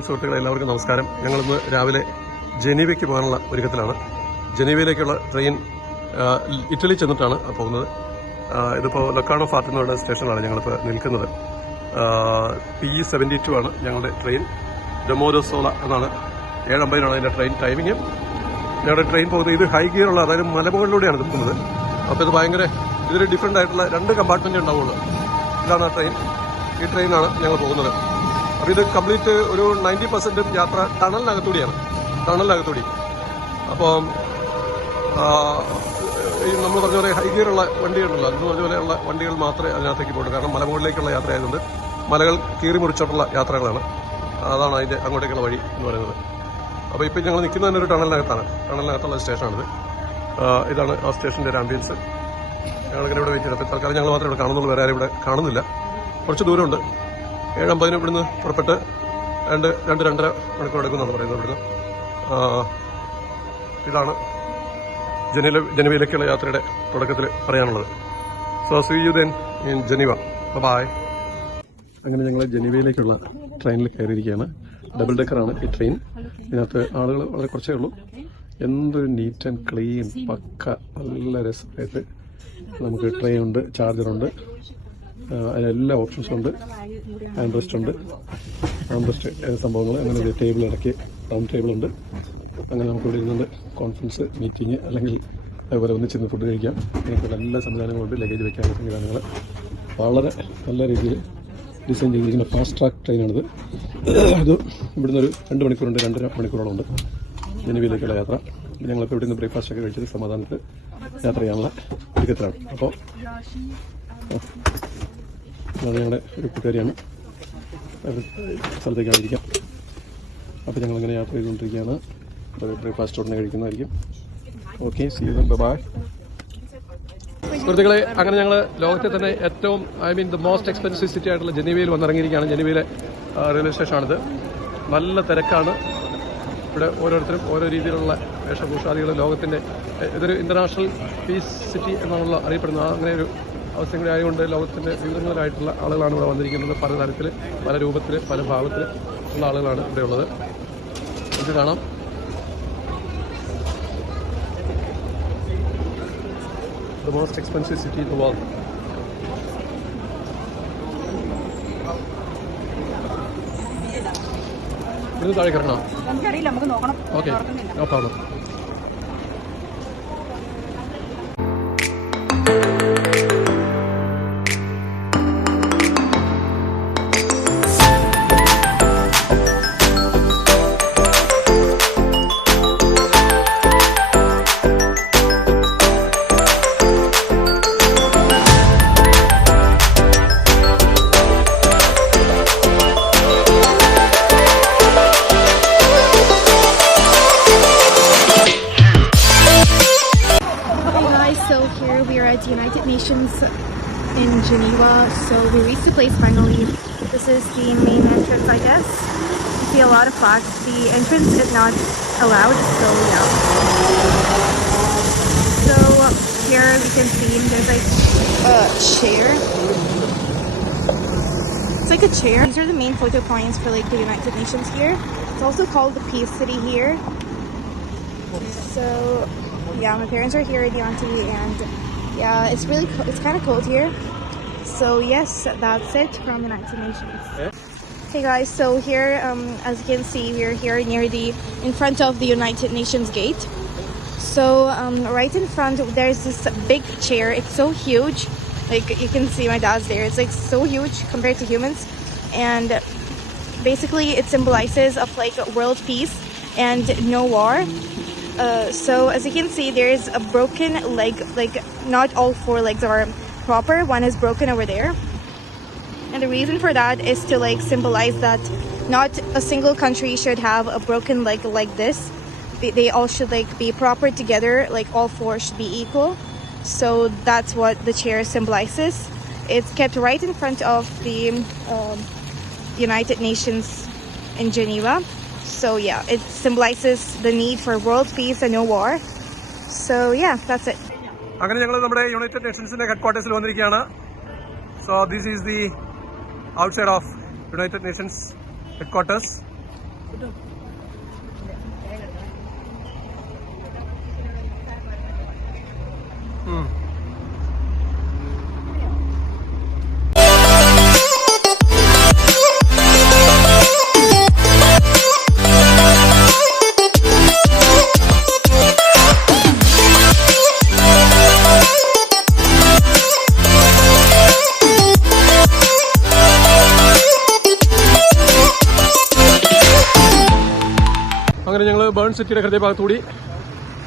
അപ്പോൾ സുഹൃത്തുക്കളെ എല്ലാവർക്കും നമസ്കാരം. ഞങ്ങളിന്ന് രാവിലെ ജനീവയ്ക്ക് പോകാനുള്ള ഒരുക്കത്തിലാണ്. ജനീവയിലേക്കുള്ള ട്രെയിൻ ഇറ്റലി ചെന്നിട്ടാണ് പോകുന്നത്. ഇതിപ്പോൾ ലൊക്കാണോ ഫാർട്ട് എന്ന് പറയുന്ന സ്റ്റേഷനിലാണ് ഞങ്ങളിപ്പോൾ നിൽക്കുന്നത്. PE72 ആണ് ഞങ്ങളുടെ ട്രെയിൻ. ഡെമോദോസോള എന്നാണ് 7:50 അതിൻ്റെ ട്രെയിൻ ടൈമിങ്. ഞങ്ങളുടെ ട്രെയിൻ പോകുന്നത് ഇത് ഹൈ ഗിയറുള്ള, അതായത് മലമുകളിലൂടെയാണ് നിൽക്കുന്നത്. അപ്പോൾ ഇത് ഭയങ്കര ഇതിൽ ഡിഫറെൻ്റ് ആയിട്ടുള്ള 2 കമ്പാർട്ട്മെൻറ്റ് ഉണ്ടാവുള്ളൂ. ഇതാണ് ആ ട്രെയിൻ. ഈ ട്രെയിനാണ് ഞങ്ങൾ പോകുന്നത്. അപ്പോൾ ഇത് കംപ്ലീറ്റ് ഒരു 90% യാത്ര ടണലിനകത്തൂടിയാണ്. അപ്പോൾ ഈ നമ്മൾ പറഞ്ഞ പോലെ ഹൈ ഗിയറുള്ള വണ്ടികളുണ്ടല്ലോ, അന്ന് പറഞ്ഞ പോലെയുള്ള വണ്ടികൾ മാത്രമേ അതിനകത്തേക്ക് പോകൂ. കാരണം മലമുകളിലേക്കുള്ള യാത്ര ആയതുകൊണ്ട് മലകൾ കീറി മുറിച്ചിട്ടുള്ള യാത്രകളാണ്. അതാണ് അതിൻ്റെ അങ്ങോട്ടേക്കുള്ള വഴി എന്ന് പറയുന്നത്. അപ്പോൾ ഇപ്പോൾ ഞങ്ങൾ നിൽക്കുന്നത് തന്നെ ഒരു ടണലിനകത്തുള്ള സ്റ്റേഷനാണിത്. ഇതാണ് ആ സ്റ്റേഷൻ്റെ ഒരു ആംബിയൻസ്. ഞങ്ങളിങ്ങനെ ഇവിടെ വെയിറ്റ് ചെയ്തത്. അപ്പോൾ തൽക്കാലം ഞങ്ങൾ മാത്രമേ ഇവിടെ കാണുന്നുള്ളൂ, വേറെ ആരും ഇവിടെ കാണുന്നില്ല. കുറച്ച് ദൂരമുണ്ട്. 7:50 ഇവിടുന്ന് പുറപ്പെട്ട് 2-2.5 മണിക്കൂർ എടുക്കുമെന്നാണ് പറയുന്നത് ഇവിടുന്ന്. ഇതാണ് ജനീവയിലേക്കുള്ള യാത്രയുടെ തുടക്കത്തിൽ പറയാനുള്ളത്. So see you then in Geneva. Bye. അങ്ങനെ ഞങ്ങൾ ജനീവയിലേക്കുള്ള ട്രെയിനിൽ കയറിയിരിക്കുകയാണ്. ഡബിൾ ഡെക്കറാണ് ഈ ട്രെയിൻ. ഇതിനകത്ത് ആളുകൾ വളരെ കുറച്ചേ ഉള്ളൂ. എന്തൊരു നീറ്റ് ആൻഡ് ക്ലീൻ, പക്ക നല്ല രസമായിട്ട് നമുക്ക് ട്രെയിൻ ഉണ്ട്, ചാർജറുണ്ട്, അതിനെല്ലാ ഓപ്ഷൻസും ഉണ്ട്. ഹാൻഡ് റെസ്റ്റ് ഉണ്ട്, സംഭവങ്ങൾ. അങ്ങനെ ഒരു ടേബിൾ ഇടയ്ക്ക് റൗണ്ട് ടേബിൾ ഉണ്ട്. അങ്ങനെ നമുക്ക് ഇവിടെ ഇരുന്നുണ്ട് കോൺഫറൻസ്, മീറ്റിംഗ്, അല്ലെങ്കിൽ അതുപോലെ ഒന്നിച്ചിരുന്ന് ഫുഡ് കഴിക്കാം. അങ്ങനെയൊക്കെയുള്ള എല്ലാ സംവിധാനങ്ങളുണ്ട്. ലഗേജ് വയ്ക്കാനുള്ള സംവിധാനങ്ങൾ വളരെ നല്ല രീതിയിൽ ഡിസൈൻ ചെയ്തിരിക്കുന്ന ഫാസ്റ്റ് ട്രാക്ക് ട്രെയിനാണിത്. ഇത് ഇവിടുന്ന് ഒരു 2 മണിക്കൂറുണ്ട്, 2.5 മണിക്കൂറോളം ഉണ്ട് ജനീവയിലേക്കുള്ള യാത്ര. ഞങ്ങളിപ്പോൾ ഇവിടെ നിന്ന് ബ്രേക്ക്ഫാസ്റ്റൊക്കെ കഴിച്ചത് സമാധാനത്തിൽ യാത്ര ചെയ്യാനുള്ള ഒരുക്കത്തിലാണ്. അപ്പോൾ അതാണ് ഞങ്ങളുടെ ഒരു കൂട്ടുകാരിയാണ്, സ്ഥലത്തേക്കായിരിക്കാം. അപ്പോൾ ഞങ്ങളിങ്ങനെ യാത്ര ചെയ്തുകൊണ്ടിരിക്കുകയാണ്. ബ്രേക്ക്ഫാസ്റ്റ് ഉടനെ കഴിക്കുന്നതായിരിക്കും. Okay, see you then. Bye. സുഹൃത്തുക്കളെ, അങ്ങനെ ഞങ്ങൾ ലോകത്തെ തന്നെ ഏറ്റവും ദ മോസ്റ്റ് എക്സ്പെൻസീവ് സിറ്റി ആയിട്ടുള്ള ജനീവയിൽ വന്നിറങ്ങിയിരിക്കുകയാണ്. ജനീവയിലെ റെയിൽവേ സ്റ്റേഷനാണിത്. നല്ല തിരക്കാണ് ഇവിടെ. ഓരോരുത്തരും ഓരോ രീതിയിലുള്ള വേഷഭൂഷാദികൾ. ലോകത്തിൻ്റെ ഇതൊരു ഇൻ്റർനാഷണൽ പീസ് സിറ്റി എന്നാണല്ലോ അറിയപ്പെടുന്നത്. അങ്ങനെ ഒരു അവസ്ഥ കൂടി ആയതുകൊണ്ട് ലോകത്തിൻ്റെ വിവിധങ്ങളായിട്ടുള്ള ആളുകളാണ് ഇവിടെ വന്നിരിക്കുന്നത്. പല തരത്തിൽ, പല രൂപത്തിൽ, പല ഭാവത്തിൽ ഉള്ള ആളുകളാണ് ഇവിടെ ഉള്ളത്. ഇത് കാണാം. The most expensive city in the world. ഇത് താഴെ കയറണോ? നമുക്കറിയില്ല, നമുക്ക് നോക്കണം. Okay, no problem. United Nations in Geneva, so we reached the place finally. This is the main entrance, I guess. You see a lot of flags. The entrance is not allowed, so yeah. So here, as you can see, there's like a chair. It's like a chair. These are the main photo points for like the United Nations here. It's also called the Peace City here. So yeah, my parents are here, the auntie, and yeah, it's kind of cold here. So yes, that's it from the United Nations. Hey guys, so here, as you can see, we're here in front of the United Nations gate. So right in front, there's this big chair. It's so huge. Like you can see my dad's there. It's like so huge compared to humans, and basically it symbolizes of like world peace and no war. So as you can see, there's a broken leg, like not all 4 legs are proper. One is broken over there. And the reason for that is to like symbolize that not a single country should have a broken leg like this. They all should like be proper together, like all 4 should be equal. So that's what the chair symbolizes. It's kept right in front of the United Nations in Geneva. So yeah, it symbolizes the need for world peace and no war. So yeah, that's it. അങ്ങനെ ഞങ്ങൾ നമ്മുടെ United നേഷൻസിന്റെ ഹെഡ്ക്വാർട്ടേഴ്സിൽ വന്നിരിക്കുകയാണ്. So this is the outside of United Nations headquarters. അങ്ങനെ ഞങ്ങൾ burn സിറ്റിയുടെ ഹൃദയഭാഗത്തുകൂടി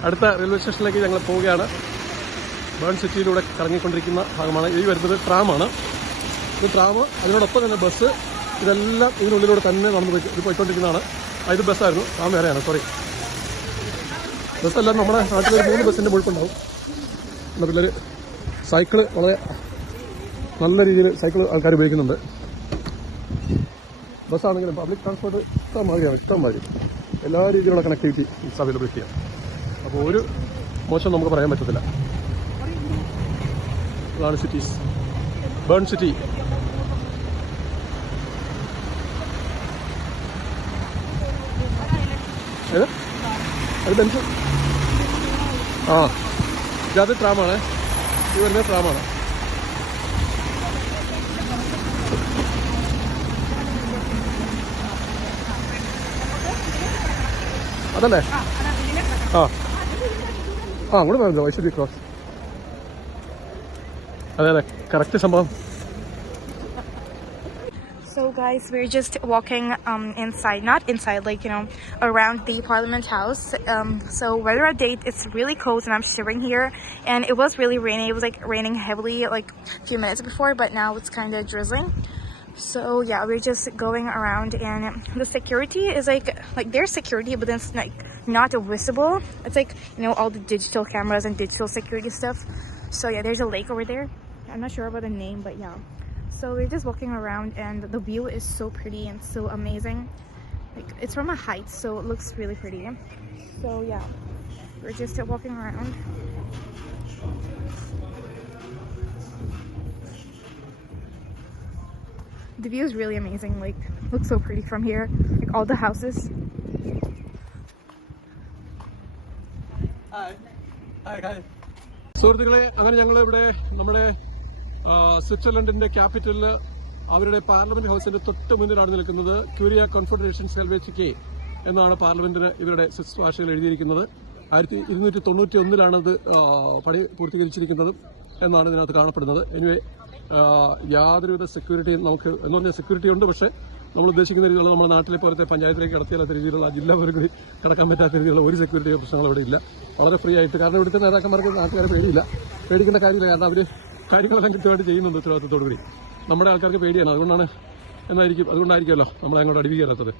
അടുത്ത railway സ്റ്റേഷനിലേക്ക് ഞങ്ങൾ പോവുകയാണ്. ബേൺ സിറ്റിയിലൂടെ കറങ്ങിക്കൊണ്ടിരിക്കുന്ന ഭാഗമാണ്. ഈ വരുന്നത് ട്രാമാണ്. ഇത് ട്രാം, അതിനോടൊപ്പം തന്നെ ബസ്, ഇതെല്ലാം ഇതിനുള്ളിലൂടെ തന്നെ നടന്നു പോയിക്കൊണ്ടിരിക്കുന്നതാണ്. ഇത് ബസ്സായിരുന്നു, ട്രാം വേറെയാണ്, സോറി. ബസ്സെല്ലാം നമ്മുടെ നാട്ടിലൊരു 3 ബസ്സിൻ്റെ മുഴുപ്പുണ്ടാവും. നമ്മുടെ പിള്ളേർ സൈക്കിള് വളരെ നല്ല രീതിയിൽ സൈക്കിൾ ആൾക്കാർ ഉപയോഗിക്കുന്നുണ്ട്. ബസ്സാണെങ്കിലും പബ്ലിക് ട്രാൻസ്പോർട്ട് ഇഷ്ടംമാതിരി എല്ലാ രീതിയിലുള്ള കണക്ടിവിറ്റി ഇറ്റ്സ് അവൈലബിലിറ്റിയാണ്. അപ്പോൾ ഒരു മോശം നമുക്ക് പറയാൻ പറ്റത്തില്ല. അതാണ് സിറ്റീസ്. Burn city. ഏത് അത് ബെൻസ്? ആ, ഇത് ട്രാമാണ്. ഇത് വരുന്നത് ട്രാമാണ്. അതല്ലേ? അങ്ങോട്ട് പറഞ്ഞോ, ഐശ്വര്യ ക്രോസ്. അതെ, കറക്റ്റ് സംഭവം. So guys, we're just walking inside, not inside, like, around the Parliament House. So weather update, it's really cold and I'm shivering here, and it was really raining. It was like raining heavily like a few minutes before, but now it's kind of drizzling. So yeah, we're just going around, and the security is like there's security, but then it's like not visible. It's like all the digital cameras and digital security stuff. So yeah, there's a lake over there. I'm not sure about the name, but yeah. So we're just walking around, and the view is so pretty and so amazing. Like, it's from a height, so it looks really pretty. So yeah, we're just walking around. The view is really amazing. Like, looks so pretty from here. Like all the houses. സുഹൃത്തുക്കളെ, അങ്ങനെ ഞങ്ങൾ ഇവിടെ നമ്മുടെ സ്വിറ്റ്സർലൻഡിന്റെ ക്യാപിറ്റലിൽ അവരുടെ parliament ഹൗസിന്റെ തൊട്ട് മുന്നിലാണ് നിൽക്കുന്നത്. ക്യൂരിയ കോൺഫെഡറേഷൻ ഹെൽവേറ്റികെ എന്നാണ് പാർലമെന്റിന് ഇവരുടെ സ്വിസ് ഭാഷയിൽ എഴുതിയിരിക്കുന്നത്. 1291 ഇത് പണി പൂർത്തീകരിച്ചിരിക്കുന്നത് എന്നാണ് ഇതിനകത്ത് കാണപ്പെടുന്നത്. എനിവേ, യാതൊരുവിധ സെക്യൂരിറ്റിയും നമുക്ക് എന്ന് പറഞ്ഞാൽ സെക്യൂരിറ്റി ഉണ്ട്, പക്ഷേ നമ്മൾ ഉദ്ദേശിക്കുന്ന രീതിയിലുള്ള നമ്മുടെ നാട്ടിലെ പോലത്തെ പഞ്ചായത്തിലേക്ക് കടത്തിയാത്ത രീതിയിലുള്ള ജില്ലാ പോലും കൂടി കടക്കാൻ പറ്റാത്ത രീതിയിലുള്ള ഒരു സെക്യൂരിറ്റി പ്രശ്നങ്ങൾ ഇവിടെ ഇല്ല. വളരെ ഫ്രീ ആയിട്ട്, കാരണം ഇവിടുത്തെ നേതാക്കന്മാർക്ക് നാട്ടുകാരെ പേടിക്കേണ്ട കാര്യമില്ല. കാരണം അവർ കാര്യങ്ങളെല്ലാം കൃത്യമായിട്ട് ചെയ്യുന്നുണ്ട് ഉത്തരവാദിത്തത്തോടുകൂടി. നമ്മുടെ ആൾക്കാർക്ക് പേടിയാണ്, അതുകൊണ്ടായിരിക്കുമല്ലോ നമ്മളെ അങ്ങോട്ട് അടുപ്പിക്കാത്തത്.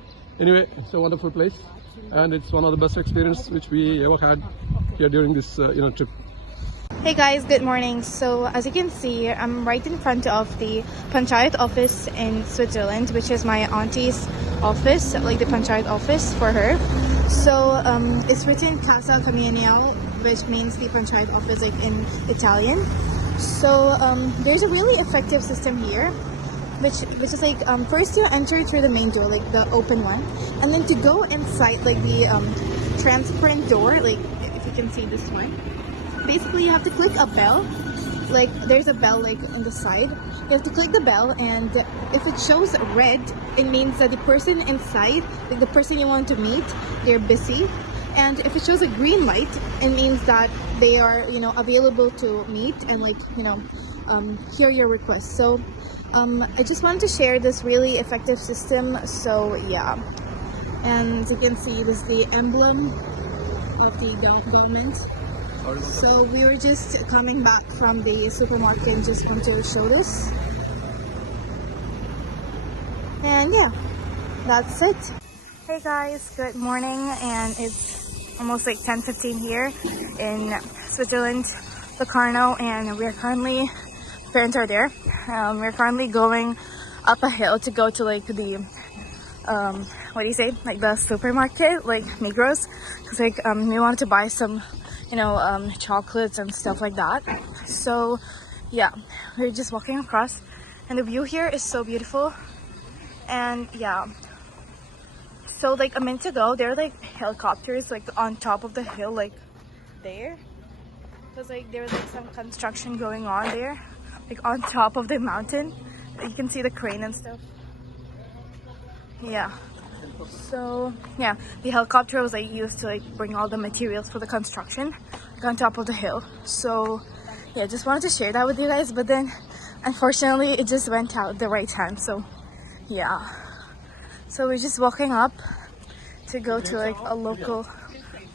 Anyway, it's a wonderful place and it's one of the best experience which we ever had here during this trip. Hey guys, good morning. So as you can see, I'm right in front of the Panchayat office in Switzerland, which is my auntie's office, like the Panchayat office for her. So it's written Casa Comunale, which means the Panchayat office like in Italian. So there's a really effective system here, which is like first you enter through the main door, like the open one, and then to go inside like the transparent door, like if you can see this one. Basically, you have to click a bell. Like, there's a bell like on the side. You have to click the bell, and if it shows red, it means that the person inside, like the person you want to meet, they're busy. And if it shows a green light, it means that they are, available to meet and hear your request. So, I just wanted to share this really effective system. So yeah, and as you can see, this is the emblem of the government. So we were just coming back from the supermarket and just want to show this. And yeah, that's it. Hey guys, good morning, and it's almost like 10:15 here in Switzerland, Locarno, and we're currently, parents are there. We're currently going up a hill to go to like the what do you say, like the supermarket, like Migros, because like we wanted to buy some chocolates and stuff like that. So yeah, we're just walking across, and the view here is so beautiful, and yeah, So like a minute ago, there were like helicopters like on top of the hill, like there. Because like there was like some construction going on there, like on top of the mountain. You can see the crane and stuff. Yeah. So yeah, the helicopter was like used to like bring all the materials for the construction like, on top of the hill. So yeah, just wanted to share that with you guys. But then unfortunately it just went out the right time. So yeah. So we're just walking up to go to like a local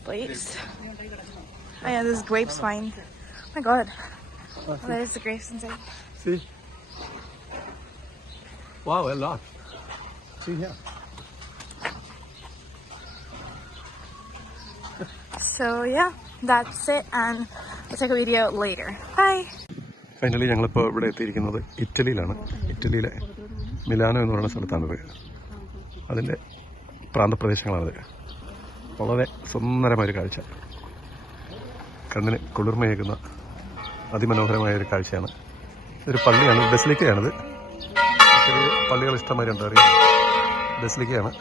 place. Oh yeah, there's grapes vine. Oh my god. Oh, there's the grapes inside. See? Wow, a lot. See here. So yeah, that's it, and we'll take a video later. Bye. Finally ഞങ്ങളിപ്പോൾ ഇവിടെ എത്തിയിരിക്കുന്നത് ഇറ്റലിയിലാണ്. ഇറ്റലിയിലെ Milano എന്ന് പറയുന്ന സ്ഥലത്താണിത്. അതിൻ്റെ പ്രാന്തപ്രദേശങ്ങളാണിത്. വളരെ സുന്ദരമായൊരു കാഴ്ച, കണ്ണിന് കുളിർമയേകുന്ന അതിമനോഹരമായൊരു കാഴ്ചയാണ്. ഇതൊരു പള്ളിയാണ്, ബസിലിക്കയാണിത്. ചെറിയ പള്ളികൾ ഇഷ്ടംമാതിരി ഉണ്ട്, അറിയാം. ബസിലിക്കയാണ്.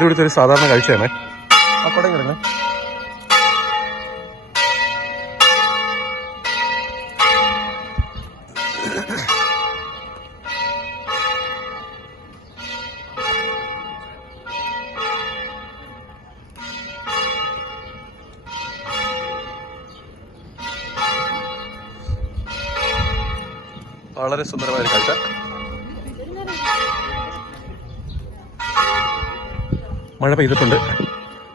ഇതിവിടുത്തെ ഒരു സാധാരണ കാഴ്ചയാണ്. ആ കുടം കിടങ്ങ വളരെ സുന്ദരമായ ഒരു കാഴ്ച. മഴ പെയ്തിട്ടുണ്ട്,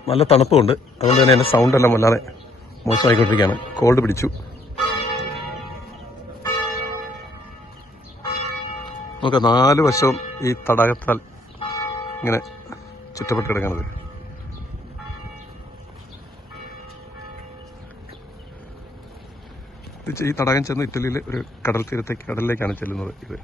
നല്ല തണുപ്പുണ്ട്. അതുകൊണ്ട് തന്നെ എൻ്റെ സൗണ്ട് എല്ലാം വല്ലാതെ മോശമായിക്കൊണ്ടിരിക്കുകയാണ്. കോൾഡ് പിടിച്ചു. നമുക്ക് 4 വശവും ഈ തടാകത്താൽ ഇങ്ങനെ ചുറ്റപ്പെട്ട് കിടക്കുന്നത്. ഈ തടാകം ചെന്ന് ഇറ്റലിയിലെ ഒരു കടലിലേക്കാണ് ചെല്ലുന്നത്. ഇത്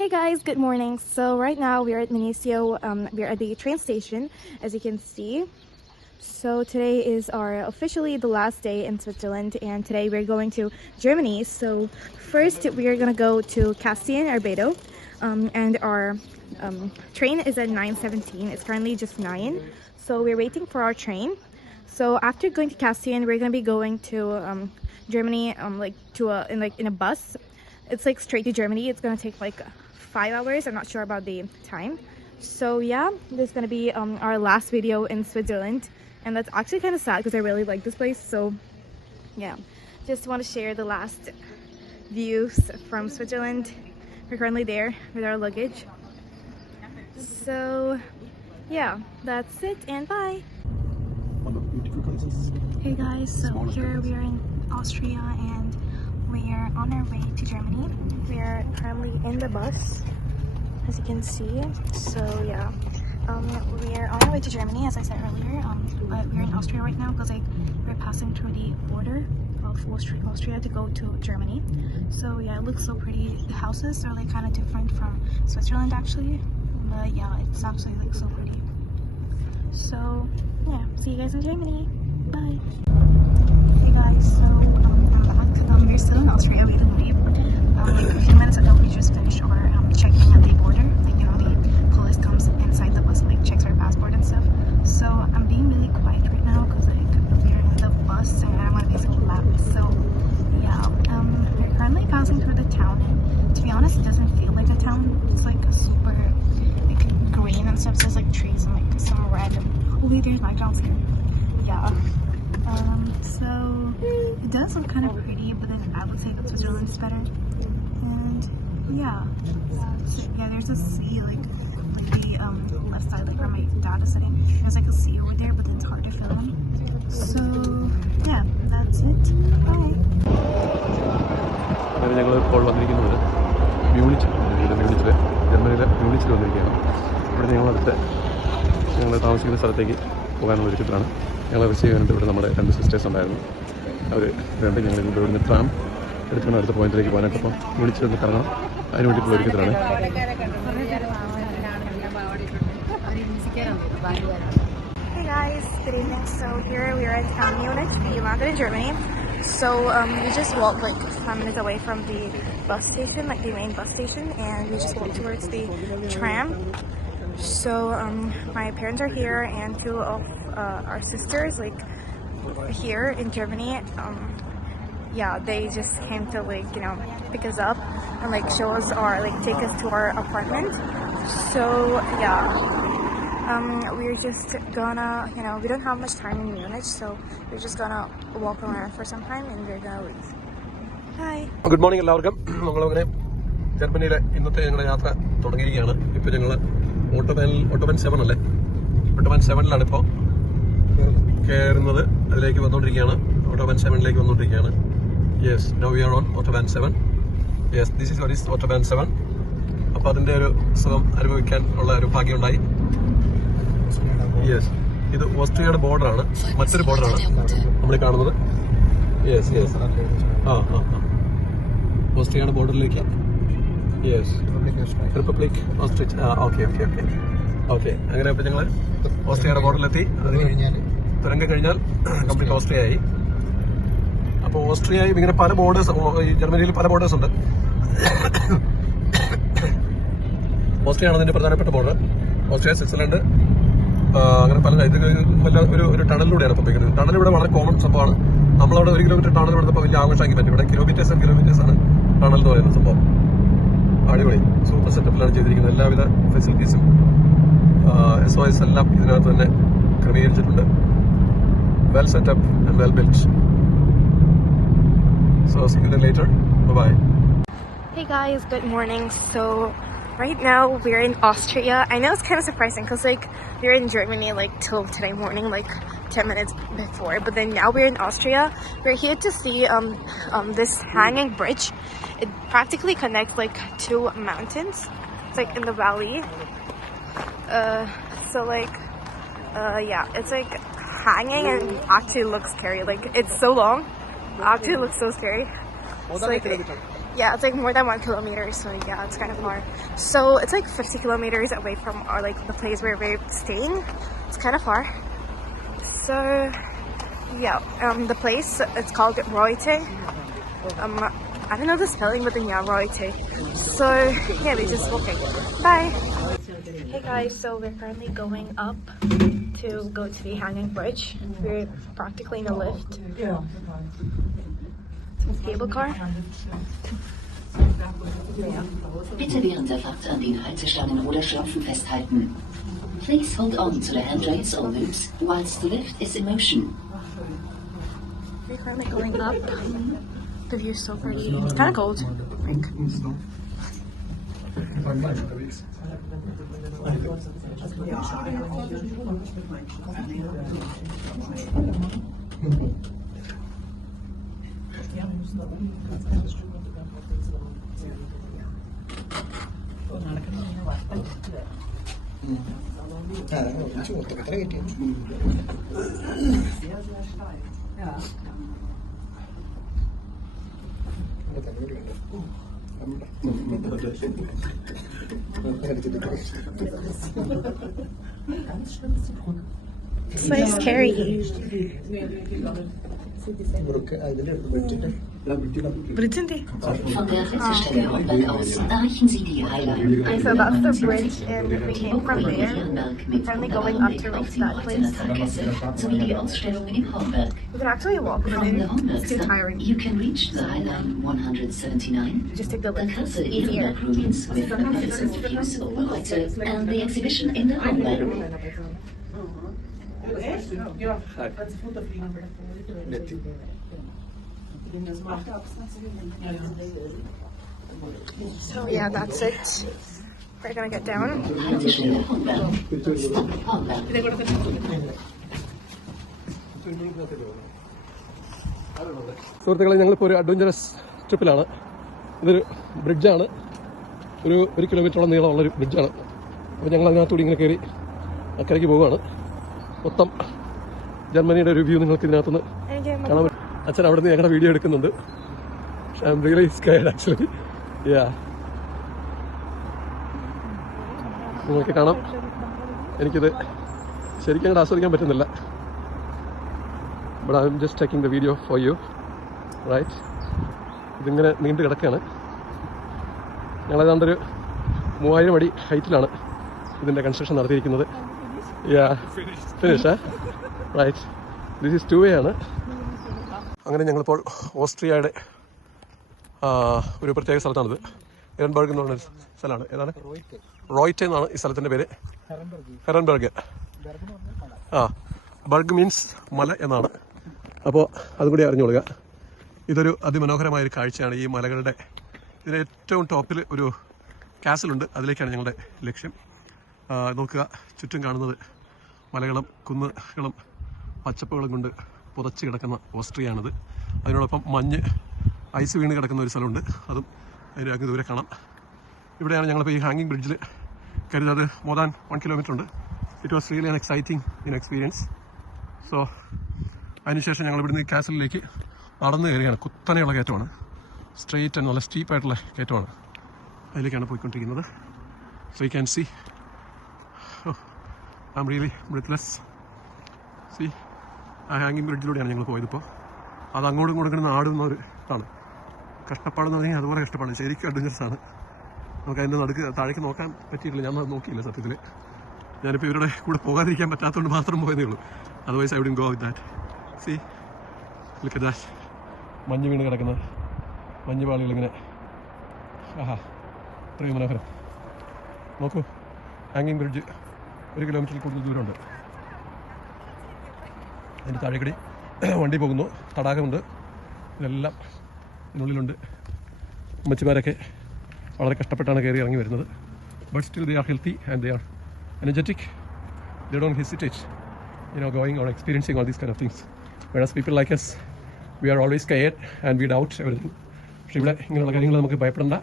Hey guys, good morning. So right now we're at Minicio. We're at the train station, as you can see. So today is officially the last day in Switzerland, and today we're going to Germany. So first we are going to go to Castellón Arbedo, and our train is at 9:17. It's currently just 9, so we're waiting for our train. So after going to Castellón, we're going to be going to Germany, in a bus. It's like straight to Germany. It's going to take like 5 hours. I'm not sure about the time. So yeah, this is going to be our last video in Switzerland, and that's actually kind of sad because I really like this place. So yeah, just want to share the last views from Switzerland. We're currently there with our luggage. So yeah, that's it, and bye. Hey guys, so here we are in Austria and we are on our way to Germany. We are currently in the bus, as you can see. So yeah, we are on our way to Germany, as I said earlier. But we're in Austria right now because we're passing through the border of Austria to go to Germany. So yeah, it looks so pretty. The houses are like kind of different from Switzerland actually, but yeah, it's absolutely like so pretty. So yeah, see you guys in Germany. Bye. Hey guys, so I'm back. We're still in Austria. We didn't leave. Like a few minutes ago, we just finished our checking at the border. Like, you know, the police comes inside the bus, like checks our passport and stuff. So I'm being really quiet right now because like we're in the bus and I don't want to be so loud. So yeah, we're currently passing through the town, and to be honest, it doesn't feel like a town. It's like a super like green and stuff. So there's like trees and like some random. Holy, there's McDonald's here. Yeah. So it does look kind of pretty, but then I would say that Switzerland is better. And yeah, so, yeah, there's a sea like the left side, like where my dad is sitting. There's like a sea over there, but then it's hard to film. So yeah, that's it. Bye. അങ്ങനെ ഞങ്ങൾ ഇപ്പോൾ വന്നിരിക്കുന്നത് മ്യൂണിച്ചിൽ, ജർമ്മനിയിലെ മ്യൂണിച്ചിൽ വന്നിരിക്കുകയാണ്. ഇവിടെ ഞങ്ങൾ താമസിക്കുന്ന സ്ഥലത്തേക്ക് പോകാനുള്ള ഒരുക്കത്തിലാണ്. ഞങ്ങൾ റിസീവ് ചെയ്യാനായിട്ട് ഇവിടെ നമ്മുടെ 2 സിസ്റ്റേഴ്സ് ഉണ്ടായിരുന്നു. അവർ രണ്ട് ഞങ്ങൾ ഇവിടുന്ന് ട്രാം എടുത്താണ് അടുത്ത പോയിന്റിലേക്ക് പോകാനായിട്ട്. അപ്പം വിളിച്ചൊന്ന് കറങ്ങണം, അതിന് വേണ്ടിയിട്ടുള്ള ഒരുക്കത്തിലാണ്. Hey guys, good evening. So here we are at Munich, we landed in Germany. So we just walked like 5 minutes away from the bus station, like the main bus station, and we just walked towards the tram. So my parents are here, and two of our sisters, like here in Germany. Yeah, they just came to like, you know, pick us up and like show us or like take us to our apartment. So yeah, we're just gonna, you know, we don't have much time in Munich, so we're just gonna walk around for some time and we're gonna leave. Bye. Good morning എല്ലാവർക്കും. നമ്മളങ്ങനെ ജർമ്മനിയിലെ ഇന്നത്തെ ഞങ്ങളുടെ യാത്ര തുടങ്ങിയിരിക്കുകയാണ്. ഇപ്പോൾ ഞങ്ങൾ autobahn 7 അല്ലേ, ഓട്ടോബാൻ 7ലാണ് ഇപ്പോൾ കയറുന്നത്. അതിലേക്ക് വന്നുകൊണ്ടിരിക്കുകയാണ്, ഓട്ടോബാൻ 7ലേക്ക് വന്നുകൊണ്ടിരിക്കുകയാണ്. Yes, now we R on autobahn 7. Yes, this is what is autobahn 7. അപ്പോൾ അതിൻ്റെ ഒരു സുഖം അനുഭവിക്കാൻ ഉള്ള ഒരു ഭാഗ്യമുണ്ടായി. യെസ്, ഇത് ഓസ്ട്രിയയുടെ ബോർഡറാണ്, മറ്റൊരു ബോർഡറാണ് നമ്മൾ കാണുന്നത്. യെസ് യെസ്, ഓസ്ട്രിയയുടെ ബോർഡറിലേക്ക്. Yes, republic Austria. Okay okay okay okay. അങ്ങനെ ഇപ്പോൾ ഞങ്ങൾ ഓസ്ട്രിയയുടെ ബോർഡറിലെത്തി. തുരങ്കം കഴിഞ്ഞാൽ കംപ്ലീറ്റ് ഓസ്ട്രിയ ആയി. അപ്പോൾ ഓസ്ട്രിയയും ഇങ്ങനെ പല ബോർഡേഴ്സ്, ജർമ്മനിയിൽ പല ബോർഡേഴ്സ് ഉണ്ട്. ഓസ്ട്രിയ ആണ് അതിന്റെ പ്രധാനപ്പെട്ട ബോർഡർ. ഓസ്ട്രിയ, സ്വിറ്റ്സർലൻഡ്, അങ്ങനെ പല ഇത് വല്ല ഒരു ടണലിലൂടെയാണ് ഇപ്പോൾ പോയിക്കുന്നത്. ടണൽ ഇവിടെ വളരെ കോമൺ സംഭവമാണ്. നമ്മളവിടെ 1 കിലോമീറ്റർ ടണൽ എടുത്തപ്പോൾ വലിയ ആഘോഷമാക്കി പറ്റും. ഇവിടെ കിലോമീറ്റേഴ്സ് ആണ് ടണൽ എന്ന് പറയുന്ന സംഭവം. അടിപൊളി സൂപ്പർ സെറ്റപ്പിലാണ് ചെയ്തിരിക്കുന്നത്. എല്ലാവിധ ഫെസിലിറ്റീസും SOS എല്ലാം ഇതിനകത്ത് തന്നെ ക്രമീകരിച്ചിട്ടുണ്ട്. Well setup and well built. So see you later. Bye-bye. Hey guys, good morning. So right now we're in Austria. I know it's kind of surprising because like we're in Germany like till today morning, like 10 minutes before, but then now we're in Austria. We're here to see this hanging bridge. It practically connects like 2 mountains. It's like in the valley. So like yeah, it's like hanging and actually looks scary. Like it's so long. Actually looks so scary. It's like, yeah, it's like more than 1 kilometer, so yeah, it's kind of far. So it's like 50 kilometers away from our like the place where we're staying. It's kind of far. So yeah, the place, it's called Reutte. I don't know the spelling, but then yeah, Reutte. So yeah, we're just walking. Bye. Hey guys, so we're currently going up to go to the hanging bridge. We're practically in a lift. Cable car. Bitte während der Fahrt an den Haltestangen oder Schlaufen festhalten. Please hold on to the handrails or loops whilst the lift is in motion. We're currently going up. The view is so pretty. It's kind of cold. Like. It's so scary. Von der Haltestelle Hornberg aus erreichen Sie die Highline. So that's the bridge, and we came from there. We're currently going up to reach that place. Sowie die Ausstellung in Hornberg. We can actually walk, but From the it's Hornberg too stop, tiring. you can reach the Highline 179, Just take the the lift. Castle Easier. Ehrenberg ruins with magnificent views over Reutte, and the exhibition in the Hornberg. So yeah, that's it. We're gonna get down. Haltestelle Hornberg. Stop Hornberg. സുഹൃത്തുക്കളെ, ഞങ്ങളിപ്പോൾ ഒരു adventurous ട്രിപ്പിലാണ്. ഇതൊരു ബ്രിഡ്ജാണ്, ഒരു കിലോമീറ്ററോളം നീളമുള്ളൊരു ബ്രിഡ്ജാണ്. അപ്പോൾ ഞങ്ങൾ അതിനകത്തൂടി ഇങ്ങനെ കയറി അക്കരയ്ക്ക് പോവുകയാണ്. മൊത്തം ജർമ്മനിയുടെ ഒരു വ്യൂ നിങ്ങൾക്ക് ഇതിനകത്തുനിന്ന് കാണാൻ പറ്റും. അച്ഛൻ അവിടെ നിന്ന് ഞങ്ങളുടെ വീഡിയോ എടുക്കുന്നുണ്ട്. I'm really scared actually. നിങ്ങൾക്ക് കാണാം, എനിക്കിത് ശരിക്കും അങ്ങോട്ട് ആസ്വദിക്കാൻ പറ്റുന്നില്ല. But I'm just taking the video for you, right? ഇതിങ്ങനെ നീണ്ടു കിടക്കുകയാണ്. ഞങ്ങളേതാണ്ടൊരു 3000 അടി ഹൈറ്റിലാണ് ഇതിൻ്റെ കൺസ്ട്രക്ഷൻ നടത്തിയിരിക്കുന്നത്. Finish right. This is 2 way ആണ്. അങ്ങനെ ഞങ്ങളിപ്പോൾ ഓസ്ട്രിയയുടെ ഒരു പ്രത്യേക സ്ഥലത്താണിത്. എറൻബർഗ് എന്ന് പറഞ്ഞൊരു സ്ഥലമാണ്. ഏതാണ്? റോയ്റ്റെ എന്നാണ് ഈ സ്ഥലത്തിൻ്റെ പേര്. ഹെറൻബർഗ്. ബർഗ് മീൻസ് മല എന്നാണ്. അപ്പോൾ അതും കൂടി അറിഞ്ഞുകൊള്ളുക. ഇതൊരു അതിമനോഹരമായൊരു കാഴ്ചയാണ്. ഈ മലകളുടെ ഇതിന് ഏറ്റവും ടോപ്പിൽ ഒരു കാസലുണ്ട്. അതിലേക്കാണ് ഞങ്ങളുടെ ലക്ഷ്യം. നോക്കുക, ചുറ്റും കാണുന്നത് മലകളും കുന്നുകളും പച്ചപ്പുകളും കൊണ്ട് പുതച്ച് കിടക്കുന്ന ഓസ്ട്രിയയാണിത്. അതിനോടൊപ്പം മഞ്ഞ് ഐസ് വീണ് കിടക്കുന്ന ഒരു സ്ഥലമുണ്ട്. അതും അതിൻ്റെ അങ്ങ് ദൂരെ കാണാം. ഇവിടെയാണ് ഞങ്ങളിപ്പോൾ ഈ ഹാങ്ങിങ് ബ്രിഡ്ജിൽ കരുതാതെ മോർ ദാൻ 1 kilometer ഉണ്ട്. It was really an exciting experience. So അതിനുശേഷം ഞങ്ങൾ ഇവിടുന്ന് ഈ കാസലിലേക്ക് നടന്നു കയറുകയാണ്. കുത്തനെയുള്ള കയറ്റമാണ്. സ്ട്രെയിറ്റ് ആൻഡ് നല്ല സ്റ്റീപ്പായിട്ടുള്ള കയറ്റമാണ്. അതിലേക്കാണ് പോയിക്കൊണ്ടിരിക്കുന്നത്. So you can see I am really ബ്രീത്ത്ലെസ്. C, ആ ഹാങ്ങിങ് ബ്രിഡ്ജിലൂടെയാണ് ഞങ്ങൾ പോയതിപ്പോൾ. അത് അങ്ങോട്ടും ഇങ്ങോട്ടും കിടന്ന് ആടുന്ന ഒരു ഇതാണ്. കഷ്ടപ്പാടെന്ന് പറഞ്ഞാൽ അതുപോലെ കഷ്ടപ്പാട്. ശരിക്കും അഡ്വഞ്ചറസ് ആണ്. നമുക്ക് അതിൻ്റെ നടുക്ക് താഴേക്ക് നോക്കാൻ പറ്റിയിട്ടില്ല. ഞാൻ നോക്കിയില്ല സത്യത്തിൽ. ഞാനിപ്പോൾ ഇവരുടെ കൂടെ പോകാതിരിക്കാൻ പറ്റാത്തതുകൊണ്ട് മാത്രം പോയതേ ഉള്ളൂ. Otherwise I wouldn't go with that. See, look at that. മഞ്ഞ് വീണ് കിടക്കുന്ന മഞ്ഞുപാളികളിങ്ങനെ. ഇത്രയും മനോഹരം. നോക്കൂ, ഹാങ്ങിങ് ബ്രിഡ്ജ് 1 kilometer കൂടുതൽ ദൂരമുണ്ട്. അതിൻ്റെ താഴേക്കടി വണ്ടി പോകുന്നു. തടാകമുണ്ട്. ഇതെല്ലാം ഇതിനുള്ളിലുണ്ട്. അമ്മച്ചിമാരൊക്കെ വളരെ കഷ്ടപ്പെട്ടാണ് കയറി ഇറങ്ങി വരുന്നത്. But still they are healthy and they are energetic. They don't hesitate going or experiencing all these kind of things. Whereas people like us, we are always scared and we doubt everything. പക്ഷേ ഇവിടെ ഇങ്ങനെയുള്ള കാര്യങ്ങൾ നമുക്ക് ഭയപ്പെടേണ്ട,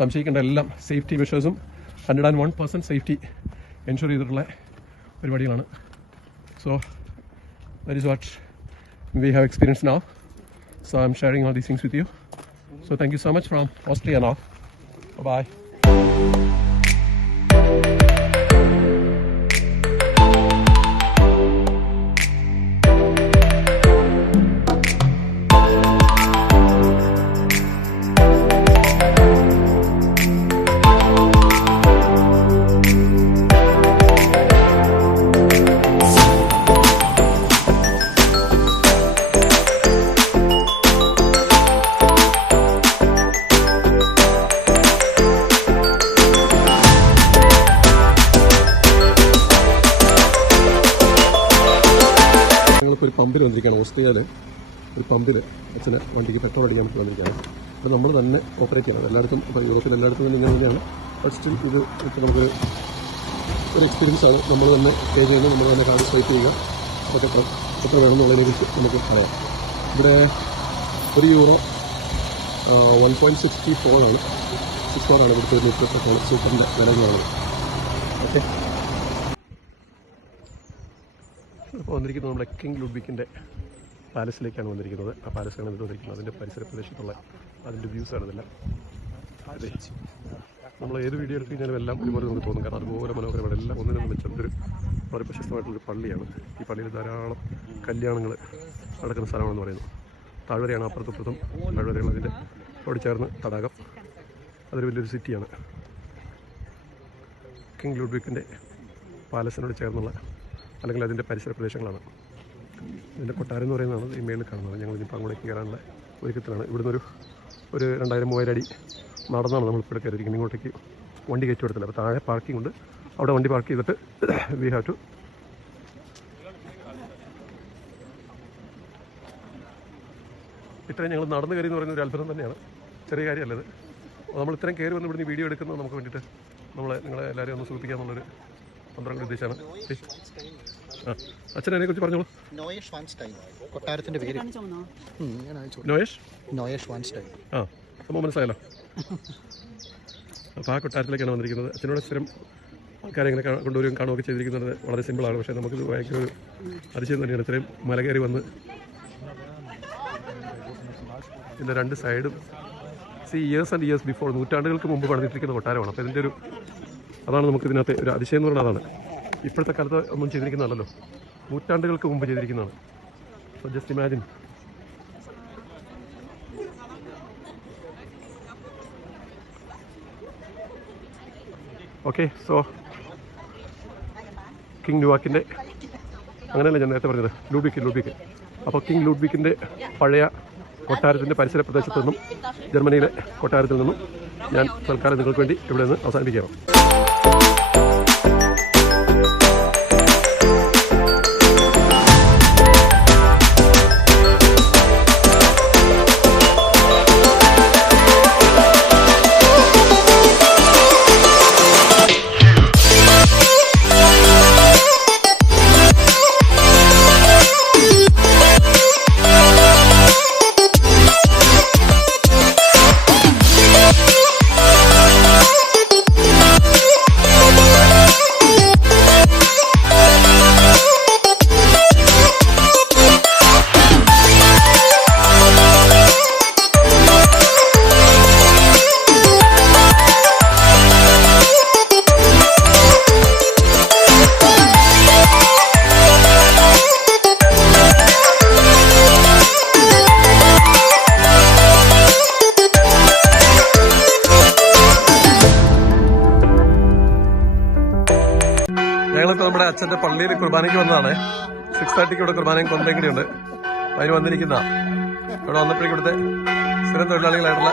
സംശയിക്കേണ്ട. എല്ലാം safety മെഷേഴ്സും 101% safety ensure ചെയ്തിട്ടുള്ള പരിപാടികളാണ്. So that is what we have experienced now. So I'm sharing all these things with you. So thank you so much from Austria now. Bye-bye. ഒരു പമ്പിൽ വന്നിരിക്കുകയാണ്. ഓസ്ട്രിയയിൽ ഒരു പമ്പിൽ അച്ഛന് വണ്ടിക്ക് പെട്രോൾ അടിക്കാൻ വേണ്ടി വന്നിരിക്കുകയാണ്. അപ്പോൾ നമ്മൾ തന്നെ ഓപ്പറേറ്റ് ചെയ്യണം. എല്ലായിടത്തും ഇപ്പോൾ യൂറോപ്പിൽ എല്ലായിടത്തും തന്നെ ഇങ്ങനെ തന്നെയാണ്. ഫസ്റ്റ് ഇത് ഇപ്പോൾ നമുക്ക് ഒരു എക്സ്പീരിയൻസ് ആണ്. നമ്മൾ തന്നെ പേ ചെയ്യുന്നത്, നമ്മൾ തന്നെ കാർഡ് സ്വൈപ്പ് ചെയ്യുക. അതൊക്കെ എത്ര വേണമെന്നുള്ളതിനെക്കുറിച്ച് നമുക്ക് പറയാം. ഇവിടെ €1 1.64 ആണ്. 64 ആണ് ഇവിടുത്തെ ലിറ്റർ സൂപ്പറിൻ്റെ വിലകളാണ്. ഓക്കെ, ഇപ്പോൾ വന്നിരിക്കുന്നത് നമ്മുടെ കിങ് ലുഡ്വിക്കിൻ്റെ പാലസിലേക്കാണ് വന്നിരിക്കുന്നത്. ആ പാലസാണ് ഇത് വന്നിരിക്കുന്നത്. അതിൻ്റെ പരിസര പ്രദേശത്തുള്ള അതിൻ്റെ വ്യൂസാണ് ഇതെല്ലാം. അതെ, നമ്മൾ ഏത് വീഡിയോ എടുത്തു കഴിഞ്ഞാലും എല്ലാം ഒരുപോലെ നമുക്ക് തോന്നും. കാരണം അതുപോലെ മനോഹരമാണ്. എല്ലാം ഒന്നിനൊന്നും വെച്ചൊരു വളരെ പ്രശസ്തമായിട്ടുള്ളൊരു പള്ളിയാണ്. ഈ പള്ളിയിൽ ധാരാളം കല്യാണങ്ങൾ നടക്കുന്ന സ്ഥലമാണെന്ന് പറയുന്നു. താഴ്വരയാണ് അപ്പുറത്തും താഴ്വരയാണ്. അതിൻ്റെ അവിടെ ചേർന്ന് തടാകം. അതൊരു വലിയൊരു സിറ്റിയാണ്. കിങ് ലുഡ്വിക്കിൻ്റെ പാലസിനോട് ചേർന്നുള്ള അല്ലെങ്കിൽ അതിൻ്റെ പരിസര പ്രദേശങ്ങളാണ്. ഇതിൻ്റെ കൊട്ടാരം എന്ന് പറയുന്നതാണ് ഈ മേളിൽ കാണുന്നത്. ഞങ്ങളിപ്പോൾ അങ്ങോട്ടേക്ക് കയറാനുള്ള ഒരുക്കത്തിലാണ്. ഇവിടുന്ന് ഒരു 2000-3000 അടി നടന്നാണ് നമ്മളിപ്പോൾ ഇവിടെ കയറിയിരിക്കുന്നത്. ഇങ്ങോട്ടേക്ക് വണ്ടി കയറ്റി കൊടുത്തില്ല. അപ്പോൾ താഴെ പാർക്കിംഗ് ഉണ്ട്. അവിടെ വണ്ടി പാർക്ക് ചെയ്തിട്ട് വി ഹാവ് ടു ഇത്രയും ഞങ്ങൾ നടന്നു കയറി എന്ന് പറയുന്ന ഒരു അത്ഭുതം തന്നെയാണ്. ചെറിയ കാര്യമല്ലത്. നമ്മൾ ഇത്രയും കയറി വന്ന് ഇവിടുന്ന് വീഡിയോ എടുക്കുന്നത് നമുക്ക് വേണ്ടിയിട്ട് നിങ്ങളെ എല്ലാവരെയും ഒന്ന് സൂചിപ്പിക്കാമെന്നുള്ളൊരു പന്ത്രണ്ട് ഉദ്ദേശമാണ്. അച്ഛൻ അതിനെക്കുറിച്ച് പറഞ്ഞോളൂ. നോയേഷ് വാൻസ്റ്റൈൻ കൊട്ടാരത്തിൻ്റെ പേര്. നോയേഷ് വാൻസ്റ്റൈൻ. സംഭവം മനസ്സിലായല്ലോ. അപ്പോൾ ആ കൊട്ടാരത്തിലേക്കാണ് വന്നിരിക്കുന്നത്. അച്ഛനോട് സ്ഥിരം ആൾക്കാരെ ഇങ്ങനെ കൊണ്ടുവരും കാണുകയൊക്കെ ചെയ്തിരിക്കുന്നത് വളരെ സിമ്പിളാണ്. പക്ഷേ നമുക്കിത് ഭയങ്കര ഒരു അതിശയം തന്നെയാണ്. ഇത്രയും മല കയറി വന്ന് ഇതിൻ്റെ രണ്ട് സൈഡും ഇയേഴ്സ് ആൻഡ് ഇയേഴ്സ് ബിഫോർ, നൂറ്റാണ്ടുകൾക്ക് മുമ്പ് പണിതിട്ടിരിക്കുന്ന കൊട്ടാരമാണ്. അപ്പോൾ ഇതിൻ്റെ അതാണ് നമുക്ക് ഇതിനകത്ത് ഒരു അതിശയം എന്ന് പറയുന്നത്. അതാണ് ഇപ്പോഴത്തെ കാലത്ത് ഒന്നും ചെയ്തിരിക്കുന്നതല്ലോ, നൂറ്റാണ്ടുകൾക്ക് മുമ്പ് ചെയ്തിരിക്കുന്നതാണ്. So just imagine. Okay, so king ലുവാക്കിൻ്റെ, അങ്ങനെയല്ല ഞാൻ നേരത്തെ പറഞ്ഞത്, ലൂബിക്ക്. അപ്പോൾ കിങ് ലൂഡ്വിക്കിൻ്റെ പഴയ കൊട്ടാരത്തിൻ്റെ പരിസര പ്രദേശത്തു നിന്നും ജർമ്മനിയിലെ കൊട്ടാരത്തിൽ നിന്നും ഞാൻ തൽക്കാലം നിങ്ങൾക്ക് വേണ്ടി ഇവിടെ നിന്ന് അവസാനിപ്പിക്കുകയാണ്. ഞങ്ങളിപ്പോൾ നമ്മുടെ അച്ഛൻ്റെ പള്ളിയിൽ കുർബാനയ്ക്ക് വന്നതാണ്. 6:30 ഇവിടെ കുർബാനയും കൊന്തയും കൂടിയുണ്ട്. അതിന് വന്നിരിക്കുന്ന ഇവിടെ വന്നപ്പോഴേക്കും ഇവിടുത്തെ സ്ഥിരം തൊഴിലാളികളായിട്ടുള്ള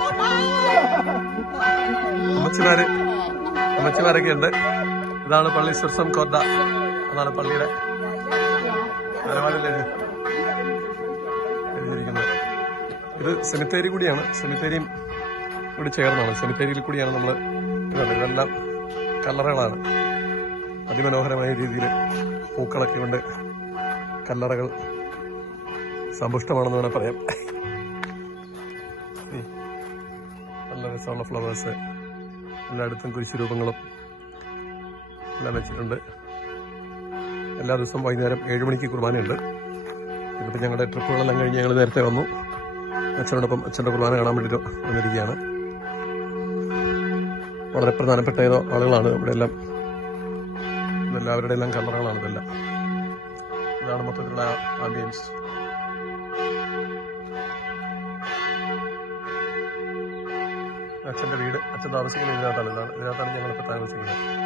അമ്മച്ചിമാരൊക്കെ ഉണ്ട്. ഇതാണ് പള്ളി സുർസം കോർദ, അതാണ് പള്ളിയുടെ എഴുതിയിരിക്കുന്നത്. ഇത് സെമിത്തേരി കൂടിയാണ്, സെമിത്തേരിയും കൂടി ചേർന്നാണ്. സെമിത്തേരിയിൽ കൂടിയാണ് നമ്മൾ ഇതെല്ലാം കല്ലറകളാണ്. അതിമനോഹരമായ രീതിയിൽ പൂക്കളൊക്കെ കൊണ്ട് കല്ലറകൾ സമ്പുഷ്ടമാണെന്ന് വേണം പറയാം. നല്ല രസമുള്ള ഫ്ലവേഴ്സ്, എല്ലായിടത്തും കുരിശുരൂപങ്ങളും എല്ലാം വെച്ചിട്ടുണ്ട്. എല്ലാ ദിവസവും വൈകുന്നേരം 7 മണിക്ക് കുർബാനയുണ്ട്. ഇതിപ്പോൾ ഞങ്ങളുടെ ട്രിപ്പുകളെല്ലാം കഴിഞ്ഞ് ഞങ്ങൾ നേരത്തെ വന്നു. അച്ഛനോടൊപ്പം അച്ഛൻ്റെ കുർബാന കാണാൻ വേണ്ടിയിട്ട് വന്നിരിക്കുകയാണ്. വളരെ പ്രധാനപ്പെട്ട ഏതോ ആളുകളാണ് ഇവിടെ എല്ലാം. അവരുടെ എല്ലാം കല്ലറകളാണ് ഇതെല്ലാം. ഇതാണ് മൊത്തത്തിലുള്ള ആംബിയൻസ്. അച്ഛൻ്റെ വീട്, അച്ഛൻ താമസിക്കുന്ന ഇതിനകത്താണ്. ഇതിനകത്താണ് ഞങ്ങളിപ്പോൾ താമസിക്കുന്നത്.